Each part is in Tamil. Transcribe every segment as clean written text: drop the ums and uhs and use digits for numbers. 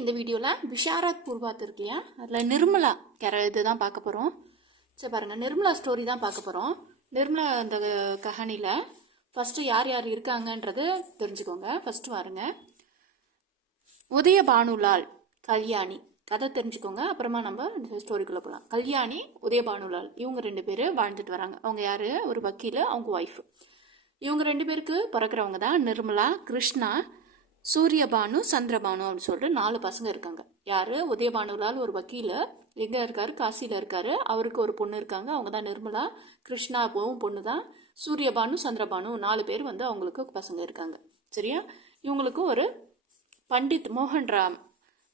இந்த வீடியோவில் விஷாரத் பூர்வாத் இருக்கு இல்லையா, அதில் நிர்மலா இதுதான் பார்க்க போகிறோம். சரி பாருங்கள், நிர்மலா ஸ்டோரி தான் பார்க்க போகிறோம். நிர்மலா அந்த கஹானியில் ஃபஸ்ட்டு யார் யார் இருக்காங்கன்றது தெரிஞ்சுக்கோங்க. ஃபஸ்ட்டு பாருங்க, உதய பானுலால், கல்யாணி கதை தெரிஞ்சுக்கோங்க. அப்புறமா நம்ம ஸ்டோரிக்குள்ளே போகலாம். கல்யாணி, உதய பானுலால் இவங்க 2 பேர் வாழ்ந்துட்டு வராங்க. அவங்க யார்? ஒரு வக்கீல், அவங்க ஒய்ஃப். இவங்க 2 பேருக்கு பிறக்கிறவங்க தான் நிர்மலா, கிருஷ்ணா, சூரியபானு, சந்திரபானு அப்படின்னு சொல்லிட்டு 4 பசங்க இருக்காங்க. யார்? உதயபானுலால் ஒரு வக்கீல், எங்கே இருக்காரு? காசியில் இருக்காரு. அவருக்கு ஒரு பொண்ணு இருக்காங்க, அவங்க தான் நிர்மலா. கிருஷ்ணா போவும் பொண்ணு தான். சூரியபானு, சந்திரபானு 4 பேர் அவங்களுக்கு பசங்க இருக்காங்க. சரியா? இவங்களுக்கு ஒரு பண்டித் மோகன்ராம்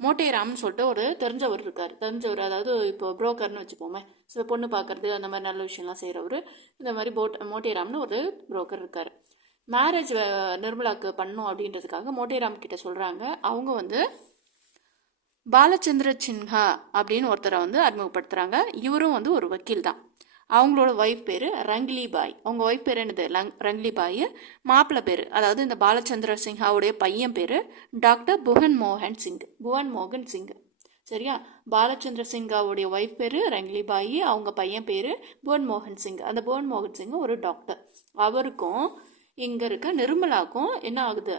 மோட்டேராம்னு சொல்லிட்டு ஒரு தெரிஞ்சவர் இருக்கார். தெரிஞ்சவர், அதாவது இப்போ புரோக்கர்னு வச்சுப்போமே, சில பொண்ணு பார்க்கறது அந்த மாதிரி நல்ல விஷயம்லாம் செய்கிறவர். இந்த மாதிரி மோட்டேராம்னு ஒரு புரோக்கர் இருக்கார். மேரேஜ் நிர்மலாவுக்கு பண்ணும் அப்படின்றதுக்காக மோட்டேராம் கிட்ட சொல்கிறாங்க. அவங்க பாலச்சந்திர சின்ஹா அப்படின்னு ஒருத்தரை அறிமுகப்படுத்துகிறாங்க. இவரும் ஒரு வக்கீல் தான். அவங்களோட ஒய்ஃப் பேர் ரங்கிலி பாய். அவங்க ஒய்ஃப் பேர் என்னது? ரங்கிலி பாய். மாப்பிள்ளை பேர், அதாவது இந்த பாலச்சந்திர சின்ஹாவுடைய பையன் பேர் டாக்டர் புவன் மோகன் சிங். சரியா? பாலச்சந்திர சிங்காவுடைய ஒய்ஃப் பேர் ரங்கிலி பாய், அவங்க பையன் பேர் புவன் மோகன் சிங். அந்த புவன் மோகன் சிங் ஒரு டாக்டர். அவருக்கும் இங்கே இருக்க நிர்மலாவுக்கும் என்ன ஆகுது?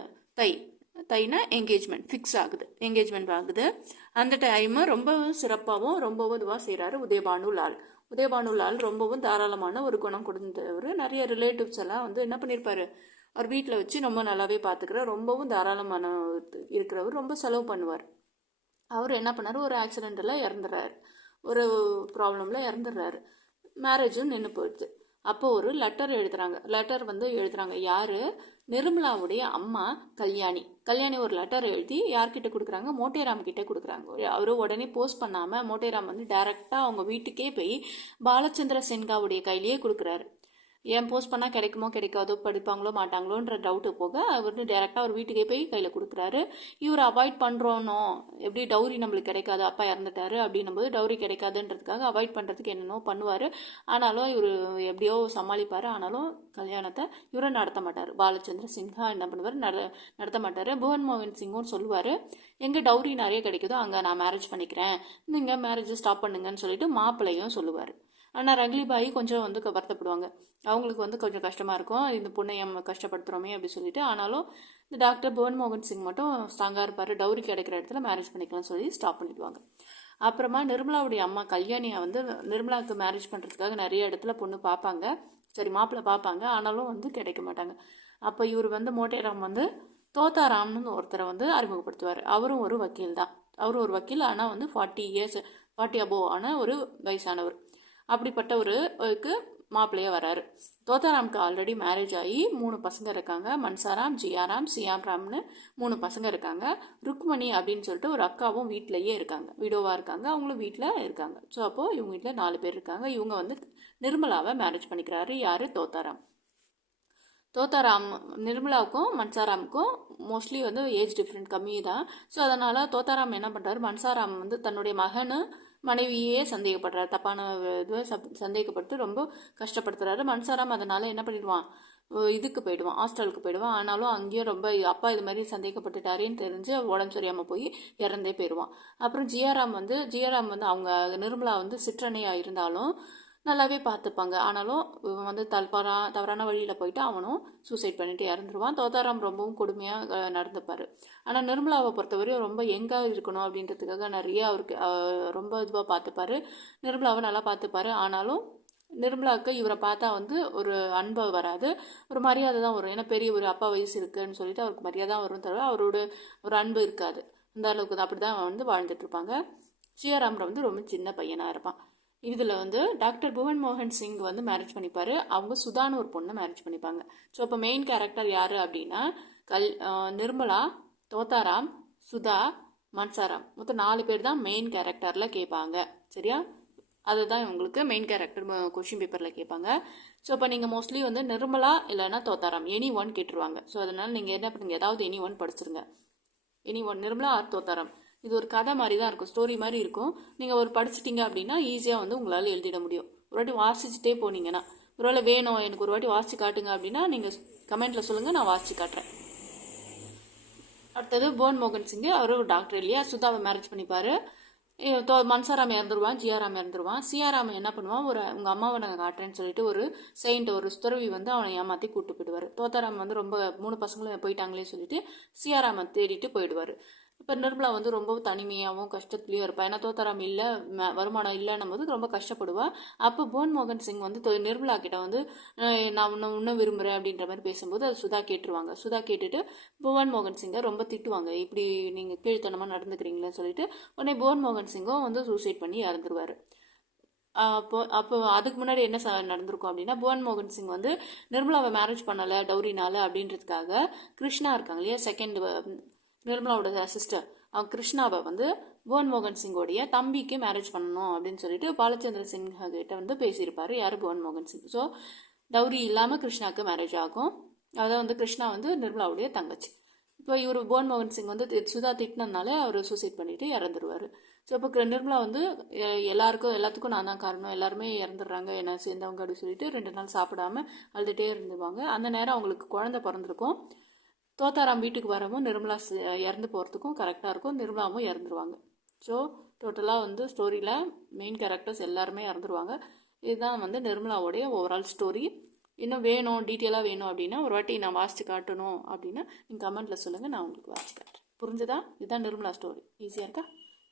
தைனா என்கேஜ்மெண்ட் ஆகுது. அந்த டைமு ரொம்பவும் சிறப்பாகவும் ரொம்பவும் இதுவாக செய்கிறாரு உதயபானுலால். ரொம்பவும் தாராளமான ஒரு குணம் கொடுத்தவர். நிறைய ரிலேட்டிவ்ஸ் எல்லாம் என்ன பண்ணியிருப்பாரு, அவர் வீட்டில் வச்சு ரொம்ப நல்லாவே பார்த்துக்கிறார். ரொம்பவும் தாராளமான இருக்கிறவர், ரொம்ப செலவு பண்ணுவார். அவர் என்ன பண்ணார், ஒரு ஆக்சிடெண்ட்டில் இறந்துடுறாரு, ஒரு ப்ராப்ளமில் இறந்துடுறாரு. மேரேஜும் நின்று போயிடுது. அப்போ ஒரு லெட்டர் எழுதுறாங்க. யார்? நிர்மலாவுடைய அம்மா கல்யாணி ஒரு லெட்டர் எழுதி யார்கிட்ட கொடுக்குறாங்க? மோட்டேராம் கிட்ட கொடுக்குறாங்க. அவர் உடனே போஸ்ட் பண்ணாமல் மோட்டேராம் டைரெக்டாக அவங்க வீட்டுக்கே போய் பாலச்சந்திர சின்ஹாவுடைய கையிலேயே கொடுக்குறாரு. ஏன் போஸ்ட் பண்ணால் கிடைக்குமோ கிடைக்காதோ, படிப்பாங்களோ மாட்டாங்களோன்ற டவுட்டு போக அவர் டேரெக்டாக அவர் வீட்டுக்கே போய் கையில் கொடுக்குறாரு. இவர் அவாய்ட் பண்ணுறோன்னோ, எப்படி டவுரி நம்மளுக்கு கிடைக்காது, அப்பா இறந்துட்டாரு அப்படின்னும் போது டவுரி கிடைக்காதுன்றதுக்காக அவாய்ட் பண்ணுறதுக்கு என்னென்னோ பண்ணுவார். ஆனாலும் இவர் எப்படியோ சமாளிப்பார். ஆனாலும் கல்யாணத்தை இவரை நடத்த மாட்டார். பாலச்சந்திர சின்ஹா என்ன பண்ணுவார்? நடத்த மாட்டார். புவன் மோகன் சிங்கும் சொல்லுவார், எங்கே டவுரி நிறைய கிடைக்குதோ அங்கே நான் மேரேஜ் பண்ணிக்கிறேன், நீங்கள் மேரேஜை ஸ்டாப் பண்ணுங்கன்னு சொல்லிட்டு மாப்பிள்ளையும் சொல்லுவார். ஆனால் ரங்கிலி பாய் கொஞ்சம் வருத்தப்படுவாங்க. அவங்களுக்கு கொஞ்சம் கஷ்டமாக இருக்கும், இந்த பொண்ணை கஷ்டப்படுத்துகிறோமே அப்படி சொல்லிட்டு. ஆனாலும் இந்த டாக்டர் புவன் மோகன் சிங் மட்டும் ஸ்ட்ராங்காக இருப்பார். டவுரி கிடைக்கிற இடத்துல மேரேஜ் பண்ணிக்கலாம்னு சொல்லி ஸ்டாப் பண்ணிடுவாங்க. அப்புறமா நிர்மலாவுடைய அம்மா கல்யாணியை நிர்மலாவுக்கு மேரேஜ் பண்ணுறதுக்காக நிறைய இடத்துல பொண்ணு பார்ப்பாங்க, மாப்பிள்ளை பார்ப்பாங்க. ஆனாலும் கிடைக்க மாட்டாங்க. அப்போ இவர் மோட்டேராம் தோத்தாராம்னு ஒருத்தரை அறிமுகப்படுத்துவார். அவரும் ஒரு வக்கீல் தான். ஆனால் 40 அபோவ் ஆன ஒரு வயசானவர். அப்படிப்பட்டவருக்கு மாப்பிள்ளையாக வராரு. தோத்தாராம்க்கு ஆல்ரெடி மேரேஜ் ஆகி 3 பசங்க இருக்காங்க. மன்சாராம், ஜியாராம், சியாம்ராம்னு 3 பசங்க இருக்காங்க. ருக்மணி அப்படின்னு சொல்லிட்டு ஒரு அக்காவும் வீட்டிலையே இருக்காங்க, விடோவாக இருக்காங்க. அவங்களும் வீட்டில் இருக்காங்க. ஸோ அப்போது இவங்க வீட்டில் 4 பேர் இருக்காங்க. இவங்க நிர்மலாவை மேரேஜ் பண்ணிக்கிறாரு. யார்? தோத்தாராம். நிர்மலாவுக்கும் மன்சாராமுக்கும் மோஸ்ட்லி ஏஜ் டிஃப்ரெண்ட் கம்மி தான். ஸோ அதனால் தோத்தாராம் என்ன பண்ணுறாரு, மன்சாராம் தன்னுடைய மனைவியே சந்தேகப்படுறாரு. தப்பான இதுவை சந்தேகப்பட்டு ரொம்ப கஷ்டப்படுத்துறாரு. மன்சாராம் அதனால் என்ன பண்ணிடுவான், இதுக்கு போயிடுவான், ஹாஸ்டலுக்கு போயிடுவான். ஆனாலும் அங்கேயும் ரொம்ப அப்பா இது மாதிரி சந்தேகப்பட்டுட்டாரேன்னு தெரிஞ்சு உடம்பு சரியாமல் போய் இறந்தே போயிடுவான். அப்புறம் ஜியாராம் அவங்க நிர்மலா சிற்றனையாக இருந்தாலும் நல்லாவே பார்த்துப்பாங்க. ஆனாலும் இவன் தவறான வழியில் போயிட்டு அவனும் சூசைட் பண்ணிட்டு இறந்துருவான். தோத்தாராம் ரொம்பவும் கொடுமையாக நடந்துப்பார். ஆனால் நிர்மலாவை பொறுத்தவரையும் ரொம்ப எங்காக இருக்கணும் அப்படின்றதுக்காக நிறைய அவருக்கு ரொம்ப இதுவாக பார்த்துப்பாரு. நிர்மலாவை நல்லா பார்த்துப்பாரு. ஆனாலும் நிர்மலாவுக்கு இவரை பார்த்தா ஒரு அன்பு வராது, ஒரு மரியாதை தான் வரும். ஏன்னா பெரிய ஒரு அப்பா வயசு இருக்குன்னு சொல்லிட்டு அவருக்கு மரியாதை வரும், தவிர அவரோட ஒரு அன்பு இருக்காது. அந்த அளவுக்கு தான். அப்படி தான் வாழ்ந்துட்டு இருப்பாங்க. ஜியாராம் ரொம்ப சின்ன பையனாக இருப்பான். இதில் டாக்டர் புவன் மோகன் சிங் மேரேஜ் பண்ணிப்பார். அவங்க சுதான்னு ஒரு பொண்ணை மேரேஜ் பண்ணிப்பாங்க. ஸோ இப்போ மெயின் கேரக்டர் யார் அப்படின்னா நிர்மலா, தோத்தாராம், சுதா, மன்சாராம், மொத்தம் 4 பேர் தான் மெயின் கேரக்டரில் கேட்பாங்க. சரியா? அதுதான் இவங்களுக்கு மெயின் கேரக்டர் கொஷின் பேப்பரில் கேட்பாங்க. ஸோ இப்போ நீங்கள் மோஸ்ட்லி நிர்மலா இல்லைன்னா தோத்தாராம் எனி ஒன் கேட்டுருவாங்க. ஸோ அதனால் நீங்கள் என்ன பண்ணுங்க, ஏதாவது எனி ஒன் படிச்சிருங்க. நிர்மலா ஆர் தோத்தாராம். இது ஒரு கதை மாதிரி தான் இருக்கும், ஸ்டோரி மாதிரி இருக்கும். நீங்கள் ஒரு படிச்சிட்டிங்க அப்படின்னா ஈஸியாக உங்களால் எழுதிட முடியும். ஒரு வாட்டி வாசிச்சுட்டே போனீங்கன்னா, ஒருவேளை வேணும் எனக்கு ஒரு வாட்டி வாசிச்சு காட்டுங்க அப்படின்னா நீங்கள் கமெண்ட்டில் சொல்லுங்கள், நான் வாசிச்சு காட்டுறேன். அடுத்தது புவன் மோகன் சிங், அவர் ஒரு டாக்டர் இல்லையா, சுதாவை மேரேஜ் பண்ணிப்பார். மன்சாராம் இறந்துருவான், ஜியாராம் இறந்துருவான். சியாராம் என்ன பண்ணுவான், உங்கள் அம்மாவை நான் காட்டுறேன்னு சொல்லிட்டு ஒரு செயின்ட், ஒரு துறவி வந்து அவனை ஏமாற்றி கூப்பிட்டு போயிடுவார். தோத்தாராம் வந்து ரொம்ப 3 பசங்களும் போயிட்டாங்களே சொல்லிட்டு சியாராமை தேடிட்டு போயிடுவார். இப்போ நிர்மலா வந்து ரொம்ப தனிமையாகவும் கஷ்டத்துலேயும் இருப்பா. ஏன்னா தோத்தாராம் இல்லை, வருமானம் இல்லைன்னும் போது ரொம்ப கஷ்டப்படுவா. அப்போ புவன் மோகன் சிங் வந்து நிர்மலா கிட்ட வந்து நான் இன்னும் விரும்புகிறேன் அப்படின்ற மாதிரி பேசும்போது அது சுதா கேட்டுருவாங்க. சுதா கேட்டுட்டு புவன் மோகன் சிங்கை ரொம்ப திட்டுவாங்க, இப்படி நீங்கள் கீழ்த்தனமாக நடந்துக்கிறீங்களேன்னு சொல்லிட்டு. உடனே புவன் மோகன் சிங்கும் வந்து சூசைட் பண்ணி இறந்துருவார். அப்போ அதுக்கு முன்னாடி என்ன நடந்திருக்கும் அப்படின்னா, புவன் மோகன் சிங் வந்து நிர்மலாவை மேரேஜ் பண்ணலை டௌரினால அப்படின்றதுக்காக கிருஷ்ணா இருக்காங்க இல்லையா, செகண்ட் நிர்மலாவோட சிஸ்டர், அவங்க கிருஷ்ணாவை வந்து புவன் மோகன் சிங்கோடைய தம்பிக்கு மேரேஜ் பண்ணணும் அப்படின்னு சொல்லிட்டு பாலச்சந்திர சின்ஹா கிட்ட வந்து பேசியிருப்பாரு யார், புவன் மோகன் சிங். ஸோ டௌரி இல்லாமல் கிருஷ்ணாவுக்கு மேரேஜ் ஆகும். அதான் வந்து கிருஷ்ணா வந்து நிர்மலாவுடைய தங்கச்சி. இப்போ இவர் புவன் மோகன் சிங் வந்து சுதா திட்டினதுனால அவர் சூசைட் பண்ணிட்டு இறந்துருவார். ஸோ இப்போ நிர்மலா வந்து எல்லாத்துக்கும் நான் தான் காரணம், எல்லாருமே இறந்துடுறாங்க என்ன சேர்ந்தவங்க அப்படின்னு சொல்லிட்டு 2 நாள் சாப்பிடாம அழுதுகிட்டே இருந்துருவாங்க. அந்த நேரம் அவங்களுக்கு குழந்தை பிறந்திருக்கும். தோத்தாராம் வீட்டுக்கு வரவும் நிர்மலா இறந்து போகிறதுக்கும் கரெக்டாக இருக்கும், நிர்மலாவும் இறந்துருவாங்க. ஸோ டோட்டலாக வந்து ஸ்டோரியில் மெயின் கேரக்டர்ஸ் எல்லாருமே இறந்துருவாங்க. இதுதான் வந்து நிர்மலாவுடைய ஓவரால் ஸ்டோரி. இன்னும் வேணும், டீட்டெயிலாக வேணும் அப்படின்னா ஒரு வாட்டி நான் வாசித்து காட்டணும் அப்படின்னா நீங்கள் கமெண்ட்டில் சொல்லுங்கள், நான் உங்களுக்கு வாசித்து காட்டுறேன். புரிஞ்சுதா? இதுதான் நிர்மலா ஸ்டோரி. ஈஸியாக இருக்கா?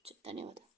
சரி, தன்யவாதம்.